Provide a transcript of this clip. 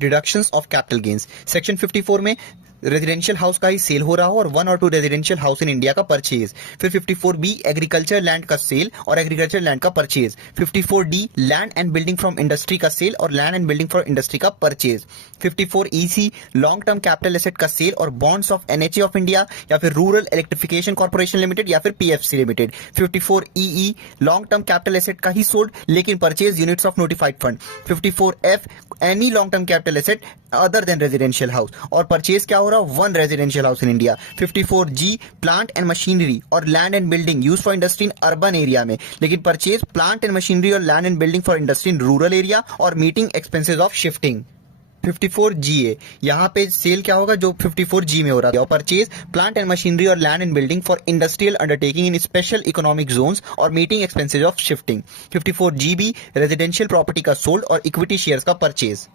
Deductions of capital gains. Section 54 में residential house का ही cell हो रहा हो और 1 और 2 रेजिडेंशियल हाउस इन इंडिया का परचेज। फिर 54B एग्रीकल्चर लैंड का सेल और एग्रीकल्चर लैंड का purchase. 54D land and building from industry का सेल और land and building from industry का purchase. 54EC long term capital asset का सेल और bonds of NHA of India या फिर रूरल इलेक्ट्रिफिकेशन कॉर्पोरेशन लिमिटेड या फिर PFC limited. 54EE long term capital asset का ही सोल्ड लेकिन purchase units of notified fund. 54F any long term capital asset other than residential house और purchase क्या हो रहा है, 1 residential house in India. 54G plant and machinery और land and building use for industry in urban area में, लेकिन purchase plant and machinery और land and building for industry in rural area और meeting expenses of shifting. 54GA यहाँ पे cell क्या होगा जो 54G में हो रहा है, और परचेज प्लांट एंड मशीनरी और land and building for industrial undertaking in special economic zones और meeting expenses of shifting. 54GB residential property का सोल्ड और इक्विटी शेयर्स का परचेज।